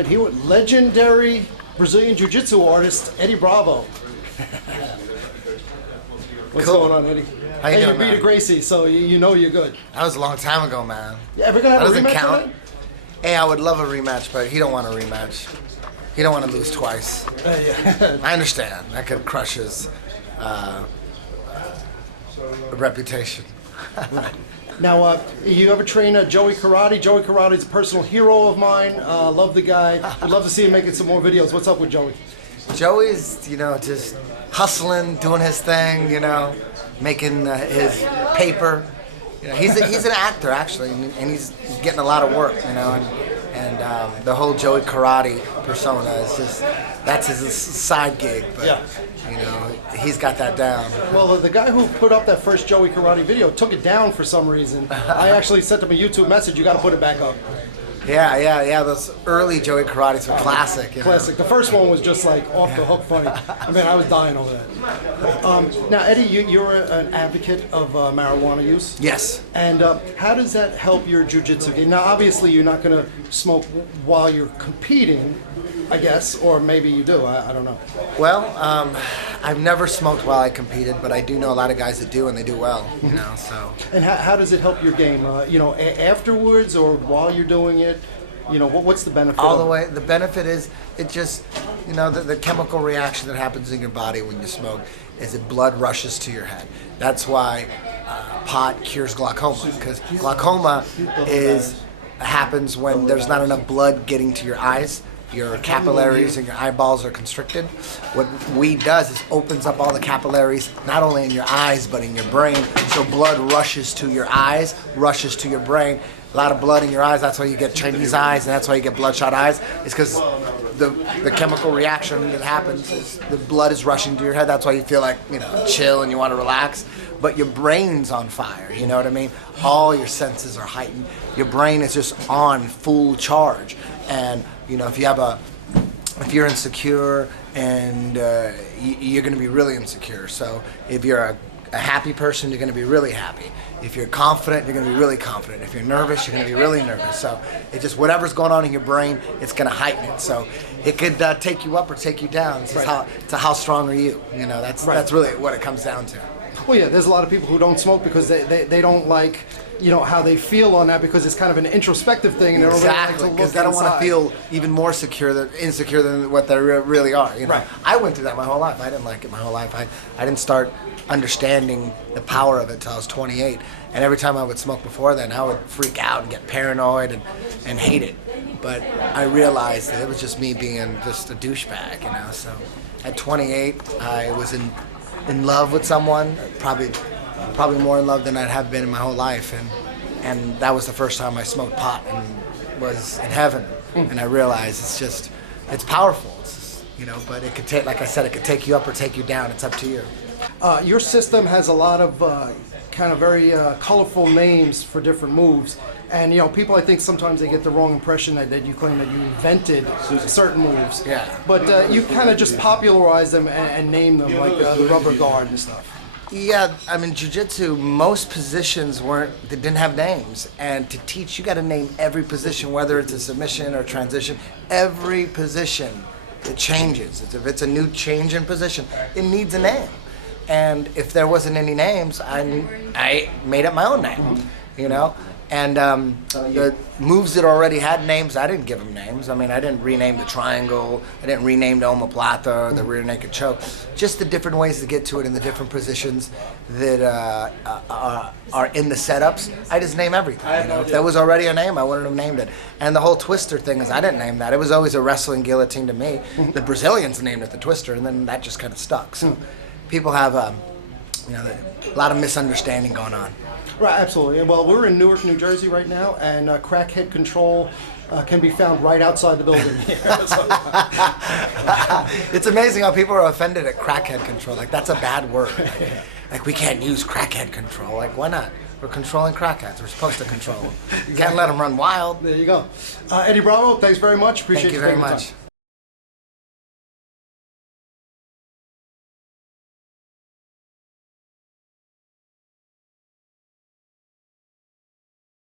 right here with legendary Brazilian Jiu-Jitsu artist Eddie Bravo. What's going on, Eddie? How you doing, you beat a Gracie, so you know you're good. That was a long time ago, man. Yeah, ever gonna have that a rematch? Doesn't count. Hey, I would love a rematch, but he don't want a rematch. He don't want to lose twice. Yeah. I understand. That could crush his reputation. Right. Now, you ever train Joey Karate? Joey Karate's a personal hero of mine. Love the guy. Would love to see him making some more videos. What's up with Joey? Joey's, just hustling, doing his thing, making his paper. He's an actor, actually, and he's getting a lot of work, and the whole Joey Karate persona is that's his side gig, but yeah. He's got that down. Well, the guy who put up that first Joey Karate video took it down for some reason. I actually sent him a YouTube message, you got to put it back up. Yeah. Those early Joey Karates were classic. Classic. The first one was just like off the hook funny. I mean, I was dying over that. Now, Eddie, you're an advocate of marijuana use. Yes. And how does that help your jiu-jitsu game? Now, obviously, you're not going to smoke while you're competing, I guess, or maybe you do. I don't know. Well, I've never smoked while I competed, but I do know a lot of guys that do, and they do well. So. And how does it help your game? Afterwards or while you're doing it? What's the benefit? All the way. The benefit is it just, the chemical reaction that happens in your body when you smoke is that blood rushes to your head. That's why pot cures glaucoma, because glaucoma happens when there's not enough blood getting to your eyes. Your capillaries and your eyeballs are constricted. What weed does is opens up all the capillaries, not only in your eyes, but in your brain. So blood rushes to your eyes, rushes to your brain. A lot of blood in your eyes, that's why you get Chinese eyes, and that's why you get bloodshot eyes. It's because the chemical reaction that happens is the blood is rushing to your head. That's why you feel like, chill and you want to relax. But your brain's on fire, you know what I mean? All your senses are heightened. Your brain is just on full charge. And if you're insecure and you're going to be really insecure. So if you're a happy person, you're going to be really happy. If you're confident, you're going to be really confident. If you're nervous, you're going to be really nervous. So it's just whatever's going on in your brain, it's going to heighten it. So it could take you up or take you down. It's how strong are you? That's really what it comes down to. Well, yeah, there's a lot of people who don't smoke because they don't like, how they feel on that, because it's kind of an introspective thing, and exactly, because they don't want to feel even more insecure than what they really are. Right. I went through that my whole life. I didn't like it my whole life. I didn't start understanding the power of it until I was 28. And every time I would smoke before then, I would freak out and get paranoid and hate it. But I realized that it was just me being just a douchebag, So at 28, I was in love with someone, probably more in love than I'd have been in my whole life, and that was the first time I smoked pot and was in heaven. And I realized it's powerful, but it could take, like I said, it could take you up or take you down. It's up to you. Your system has a lot of kind of very colorful names for different moves, and people, I think sometimes they get the wrong impression that you claim that you invented certain moves. Yeah. But you kind of just popularized them and named them, like the rubber guard and stuff. Yeah, I mean, jiu-jitsu, most positions didn't have names. And to teach, you got to name every position, whether it's a submission or transition. Every position, it changes. If it's a new change in position, it needs a name. And if there wasn't any names, I made up my own name, And the moves that already had names, I didn't give them names. I mean, I didn't rename the triangle. I didn't rename the omoplata or the rear naked choke. Just the different ways to get to it in the different positions that are in the setups. I just name everything. If there was already a name, I wouldn't have named it. And the whole twister thing is, I didn't name that. It was always a wrestling guillotine to me. The Brazilians named it the twister, and then that just kind of stuck. So people have a lot of misunderstanding going on. Right, absolutely. Well, we're in Newark, New Jersey right now, and Crackhead Control can be found right outside the building here. It's amazing how people are offended at Crackhead Control. Like, that's a bad word. Like, we can't use Crackhead Control. Like, why not? We're controlling crackheads. We're supposed to control them. You can't let them run wild. There you go. Eddie Bravo, thanks very much. Appreciate Thank you very much.